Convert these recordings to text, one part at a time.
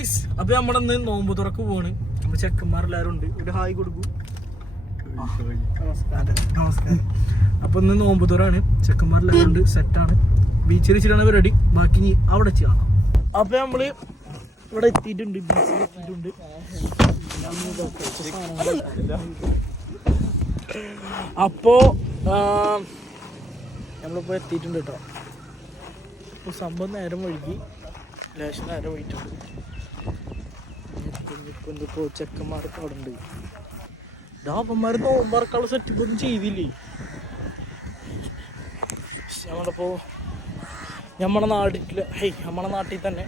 Guys, അപ്പൊ നമ്മളിന്ന് നോമ്പ് തുറക്ക് പോവാണ്. അപ്പൊ ചെക്കന്മാരെല്ലാരും ഉണ്ട്. ഒരു ഹായ് കൊടുക്കൂ. നമസ്കാരം. അപ്പൊ ഇന്ന് നോമ്പ് തുറാണ്. ചെക്കന്മാരെല്ലാരും ഉണ്ട്. സെറ്റാണ്. ബീച്ചിൽ വെച്ചിട്ടാണ് പരിപാടി. ബാക്കി നീ അവിടെ ചെയ്യാം. അപ്പൊ നമ്മള് ഇവിടെ എത്തിയിട്ടുണ്ട്. ബീച്ചിൽ എത്തിയിട്ടുണ്ട്. അപ്പോ നമ്മളിപ്പോ എത്തിയിട്ടുണ്ട് കേട്ടോ. ഇപ്പൊ സംഭവം നേരം വഴുകി, ലേശം നേരം വൈകിട്ടുണ്ട്. ഇപ്പൊ ചെക്കന്മാരൊക്കെ അവിടെ ഉണ്ട്. ഡാപ്പന്മാര് നോമ്പറക്കാനുള്ള സെറ്റപ്പ് ഒന്നും ചെയ്തില്ലേ. നമ്മളെ നാട്ടിൽ തന്നെ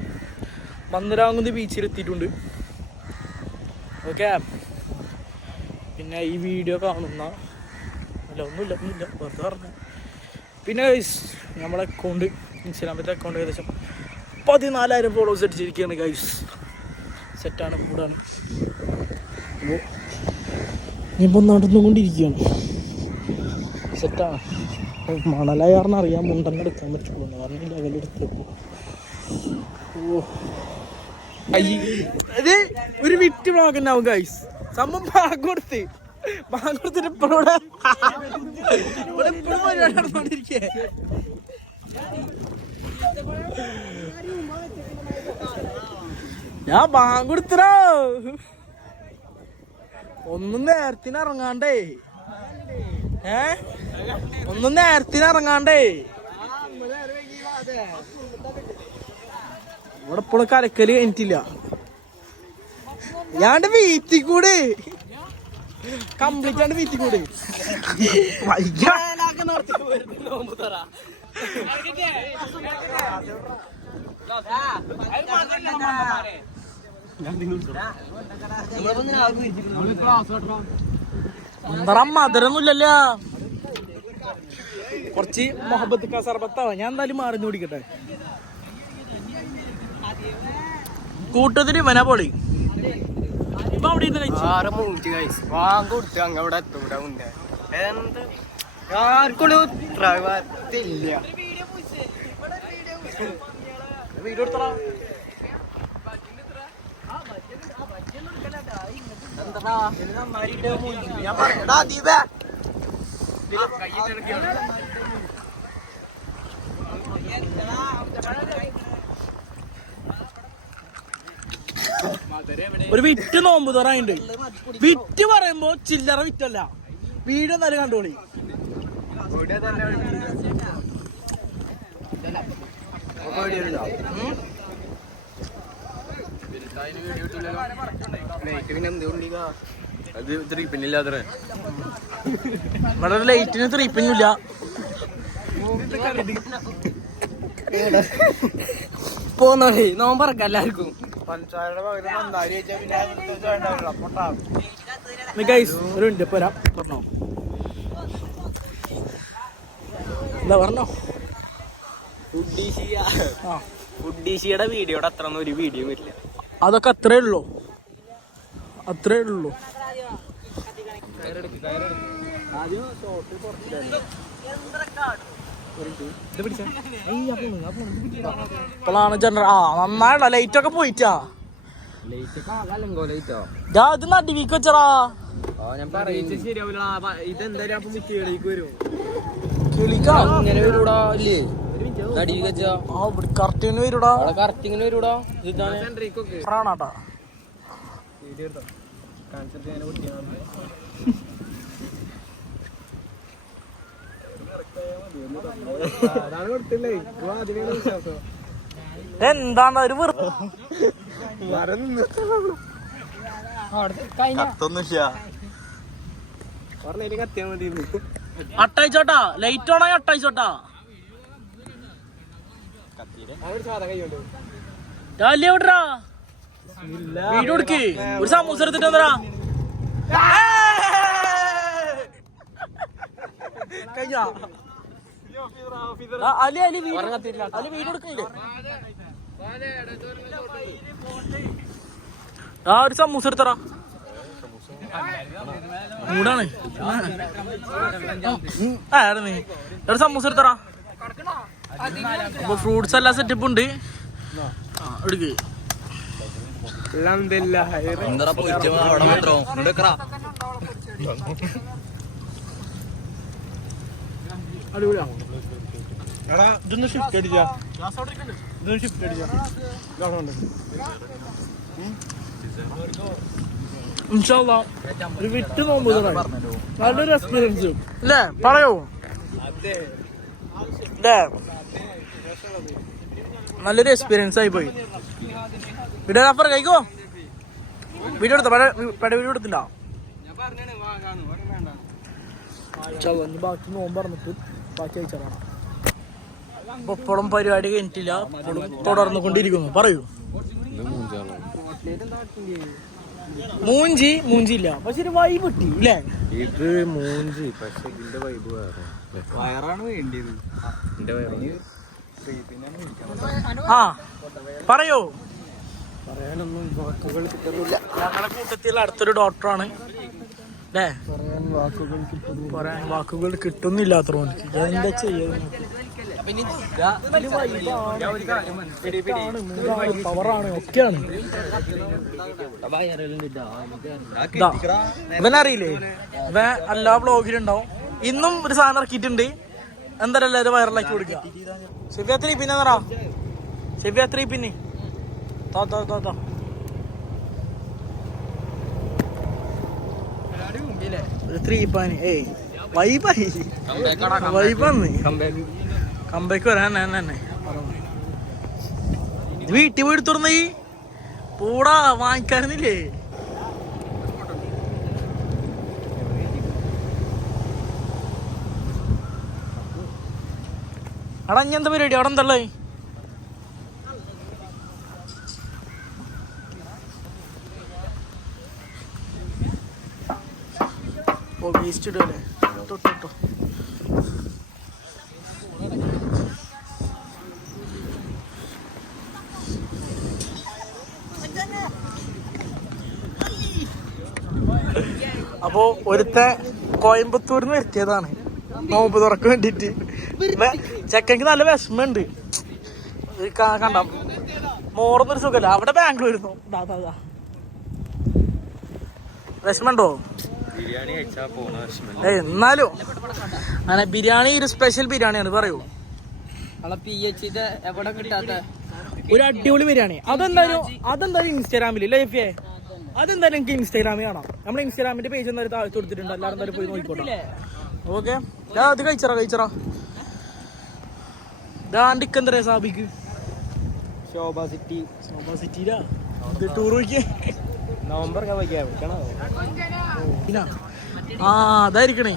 മന്ദരാകുന്നി ബീച്ചിൽ എത്തിയിട്ടുണ്ട്. ഓക്കെ, പിന്നെ ഈ വീഡിയോ കാണുന്ന ഒന്നുമില്ല വെറുതെ പറഞ്ഞ. പിന്നെ നമ്മളെ അക്കൗണ്ട്, ഇൻസ്റ്റാഗ്രാമിലത്തെ അക്കൗണ്ട് ഏകദേശം 14,000 ഫോളോവേഴ്സ് അടിച്ചിരിക്കുകയാണ് ഗൈസ്. സെറ്റാണ്, കൂടാണ്. അപ്പോൾ ഇനിയിപ്പോൾ നടന്നുകൊണ്ടിരിക്കുകയാണ്. സെറ്റാണ്. മണലായ കാരണം അറിയാൻ മുണ്ടെന്ന് എടുക്കാൻ പറ്റുള്ളൂ. കാരണം ലെവലെടുത്തപ്പോൾ ഇത് ഒരു വിറ്റ് ബ്ലോഗ് ഉണ്ടാവും ഗൈസ്. സംഭവം ബാങ്ക് കൊടുത്തിട്ട് ഇപ്പോഴും പരിപാടി നടന്നുകൊണ്ടിരിക്കേ. ഞാൻ ബാങ്ക് കൊടുത്തോ. ഒന്നും നേരത്തിന് ഇറങ്ങാണ്ടേ. ഒന്നും നേരത്തിന് ഇറങ്ങാണ്ടേ. ഇവിടെ ഇപ്പോഴും കലക്കല് കഴിഞ്ഞിട്ടില്ല. ഞാണ്ട് വീത്തിക്കൂട് കംപ്ലീറ്റ് ആണ്ട് വീത്തിക്കൂട്. മധുരൊന്നുമില്ലല്ല. കുറച്ച് മൊഹബത്ത് കാ സർബത്താവാ. ഞാൻ എന്തായാലും മാറിഞ്ഞു കുടിക്കട്ടെ. കൂട്ടത്തിന് ഇവനാ പൊളി. ഇപ്പൊ അവിടെ ഒരു വിറ്റ് നോമ്പ് തുറയുണ്ട്. വിറ്റ് പറയുമ്പോ ചില്ലറ വിറ്റല്ല. വീഡിയോ എന്നാലും കണ്ടോളി. ഇവിടെ ലൈറ്റിന് ത്രീപ്പിന്നില്ല. പോന്നേ നോമ്പറക്ക എല്ലാവർക്കും. ഒരു മിനിറ്റ് പോരാ പറഞ്ഞോ. എന്താ പറഞ്ഞോ? ഫുഡീഷിയുടെ വീഡിയോയുടെ അത്ര ഒന്നും ഒരു വീഡിയോ വരില്ല. അതൊക്കെ അത്രേ ഉള്ളൂ. ഇപ്പോഴാണ് നന്നായിട്ടാ ലൈറ്റ് ഒക്കെ പോയിട്ടാ. ഇത് നടുവിക്ക് വെച്ചടാ. കറക്റ്റിന് വരൂടാ. ാട്ടാ എന്താണ് ഒരു അട്ടയിച്ചോട്ടാ. ലൈറ്റ് ഓണായി അട്ടയിച്ചോട്ടാ. വിടാ വീഡിയോ എടുക്ക്. ഒരു സമൂസ എടുത്തിട്ട് വന്നടാ. കഴിഞ്ഞാ അലി വീഡിയോ എടുക്കണ്ടേ. ഒരു സമൂസ എടുത്തടാ. മൂടാണ്. ഒരു സമൂസ എടുത്തടാ. അപ്പൊ ഫ്രൂട്ട്സ് എല്ലാം സെറ്റപ്പ് ഉണ്ട്. എടുക്ക്. അടിപൊളിയാ. ഇതൊന്ന് ഷിഫ്റ്റ് അടിച്ചാ, ഇതൊന്ന് ഷിഫ്റ്റ് അടിച്ചാ. ഇൻഷാല്ലാ ഒരു വിട്ട് നോമ്പ് നല്ലൊരു എക്സ്പീരിയൻസ് അല്ലേ? പറയൂ അല്ലേ? നല്ലൊരു എക്സ്പീരിയൻസ് ആയി പോയി. വീഡിയോ ഓഫർ കഴിക്കോ? വീഡിയോ എടുത്ത വീഡിയോ എടുത്തില്ല. ബാക്കി നോമ്പ് പറഞ്ഞിട്ട് ബാക്കി അയച്ചാൽ ഇപ്പോഴും പരിപാടി കഴിഞ്ഞിട്ടില്ല, തുടർന്നുകൊണ്ടിരിക്കുന്നു. പറയൂ. മൂഞ്ചില്ല, പക്ഷെ ഒരു വൈബ് കിട്ടി ഇല്ലേ? ഇത് മൂഞ്ചി, പക്ഷെ ഇതിന്റെ വൈബ് വേറെ. വയറാണ് വേണ്ടിയത്. ആ പറയൂ. പറയാനൊന്നും വാക്കുകൾ കിട്ടുന്നില്ല. ഞങ്ങളുടെ കൂട്ടത്തിൽ അടുത്തൊരു ഡോക്ടറാണ് അല്ലേ? പറയാൻ വാക്കുകൾ വാക്കുകൾ കിട്ടുന്നില്ല. അത്ര എന്താ ചെയ്യുന്നത്? പവറാണ് ഒക്കെയാണ്. ഇവനറിയില്ലേ? ഇവൻ എല്ലാ ബ്ലോഗിലുണ്ടാവും. ഇന്നും ഒരു സാധനം ഇറക്കിയിട്ടുണ്ട്. എന്തായാലും എല്ലാവരും വൈറലാക്കി കൊടുക്കുക. ഷെഫിയാത്രി പിന്നെ എന്താ ഷെഫിയാത്രി പിന്നെ ത്രീപ്പാന് ഏയ് വൈബായി വൈബാന്ന് കമ്പേക്ക് വരാൻ തന്നെ വീട്ടിൽ പോയി എടുത്തുറന്ന ഈ പൂടാ വാങ്ങിക്കാരുന്നില്ലേ? അവിടെ ഇനി എന്താ പരിപാടി? അവിടെ എന്തള്ളേ? ഓ വേസ്റ്റ് ഇടുവല്ലേ? തൊട്ടോ അപ്പോ ഒരുത്തെ കോയമ്പത്തൂരിന്ന് വരുത്തിയതാണ് നോമ്പ് തുറക്കാൻ വേണ്ടിട്ട്. ചെക്കൻക്ക് നല്ല വിഷമുണ്ട്. കണ്ട മോറൊന്നൊരു സുഖല്ല. അവിടെ ബാംഗ്ലൂരിന്നു. വിഷമുണ്ടോ? എന്നാലും അങ്ങനെ ബിരിയാണി ഒരു സ്പെഷ്യൽ ബിരിയാണിയാണ്. പറയൂ. ഒരു അടിപൊളി ബിരിയാണി. അതെന്തായാലും ഇൻസ്റ്റാഗ്രാമിൽ ലൈഫേ അതെന്തായാലും എനിക്ക് ഇൻസ്റ്റാഗ്രാമിൽ കാണാം. നമ്മുടെ ഇൻസ്റ്റാഗ്രാമിന്റെ പേജ് എന്തായാലും താഴ്ത്തി കൊടുത്തിട്ടുണ്ട്. എല്ലാവരും എന്തായാലും പോയി നോക്കിക്കോട്ടെ. ഓക്കെ അത് കഴിച്ചറാ ദാണ്ടിക്കെന്തറ സാബിക്ക് ശോഭ സിറ്റിയിലാ ടൂർ പോയിക്കേ. നവംബർ ആ അതായിരിക്കണേ.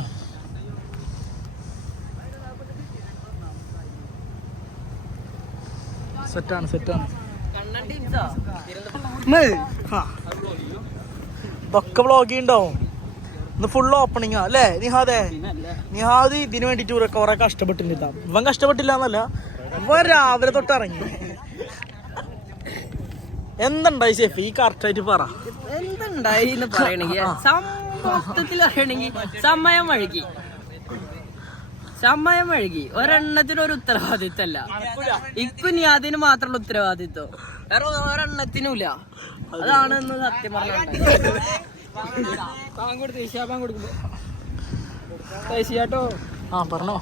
സെറ്റാണ് ഇതൊക്കെ വ്ളോഗ് ഉണ്ടാവും. ഇന്ന് ഫുൾ ഓപ്പണിംഗാ അല്ലേ നിഹാദ് ഇതിന് വേണ്ടിട്ട് കുറെ കഷ്ടപ്പെട്ടില്ല. ഇവൻ കഷ്ടപ്പെട്ടില്ല എന്നല്ല, ഇവൻ രാവിലെ തൊട്ട് ഇറങ്ങി. എന്തുണ്ടായി ഷെഫി ഈ കറക്റ്റ് ആയിട്ട് പറ. എന്തുണ്ടായി പറയണെങ്കിൽ മൊത്തത്തിൽ പറയണെങ്കിൽ സമയം വഴുകി ഒരെണ്ണത്തിന് ഒരു ഉത്തരവാദിത്തല്ല. ഇപ്പൊ നീ അതിന് മാത്രമുള്ള ഉത്തരവാദിത്വം വേറെ ഒരെണ്ണത്തിനുമില്ല. അതാണ് ഇന്ന് സത്യം പറഞ്ഞോ. ആ പറഞ്ഞോ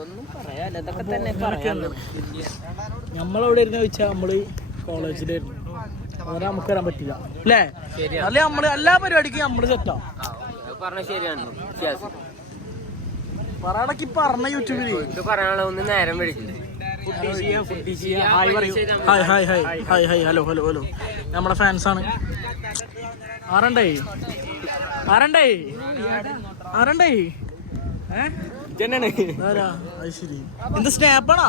ഒന്നും പറയാല്ല, ഇതൊക്കെ തന്നെ പറയാനുള്ളൂ. നമ്മളെവിടെ ഇരുന്ന് ചോദിച്ചാൽ നമ്മള് കോളേജിലായിരുന്നു. അങ്ങനെ നമുക്ക് വരാൻ പറ്റില്ല അല്ലേ? അല്ലെ നമ്മള് എല്ലാ പരിപാടിക്കും നമ്മള് സെറ്റാ. പറഞ്ഞ ശരിയാണ്. പറയാനൊക്കെ പറഞ്ഞ യൂട്യൂബില് പറയാനുള്ള ഒന്ന് നേരം വിളിക്കുന്നത്. ഹായ് ഹലോ നമ്മുടെ ഫാൻസാണ്. ആരണ്ടേ ശരി. എന്ത് സ്നാപ്പാണാ?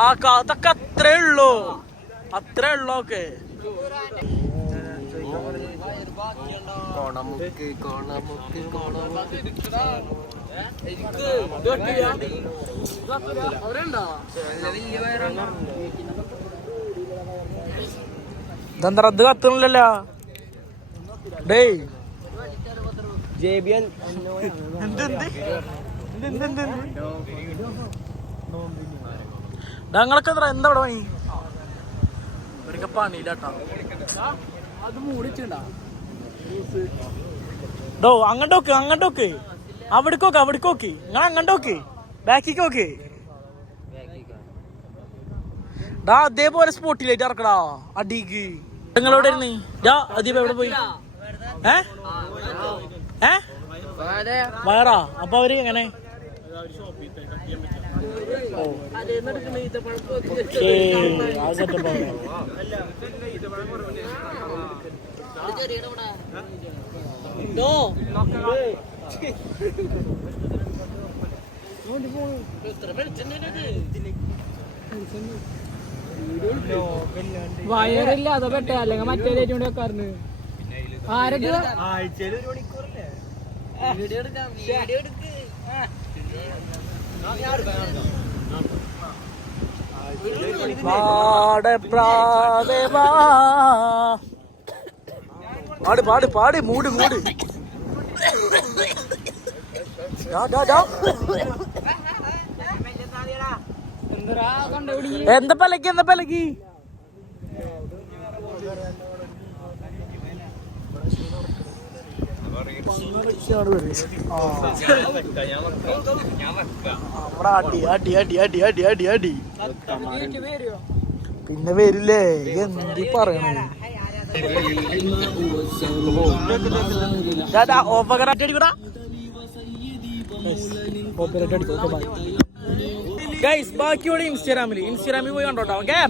ആ അതൊക്കെ അത്രേ ഉള്ളൂ. ഓക്കെ ഇതെന്താ ഇത് കത്തുന്നില്ലല്ലോ? ഡേയ് JBL ഞങ്ങളൊക്കെ എന്താ ഇവിടെ പണി ഒരിക്കൽ പണിയില്ല കേട്ടോ. അത് മൂടിച്ചുണ്ടാ ഡോ അങ്ങോട്ടോക്ക് അവിടേക്കോക്ക് നിങ്ങൾ അങ്ങോട്ടോക്ക് ബാക്കിക്കോക്ക് ഡാ അതേപോലെ സ്പോട്ടിലായിട്ട് ഇറക്കടാ അടിക്ക്. നിങ്ങളെവിടെ ഇരുന്ന് അദീപ് എവിടെ പോയി? വയറാ അപ്പൊ അവര് എങ്ങനെ വയറില്ല അതോ പെട്ട അല്ലെങ്കിൽ മറ്റേ വെക്കാറുണ്ട് ആരൊക്കെ പാട് പാട് മൂട് എന്താ പലക്കി അടി പിന്നെ വരില്ലേ എന്തി പറയണേ ബാക്കിയോടെ ഇൻസ്റ്റാഗ്രാമിൽ പോയി കണ്ടോട്ടോ ഓക്കെ.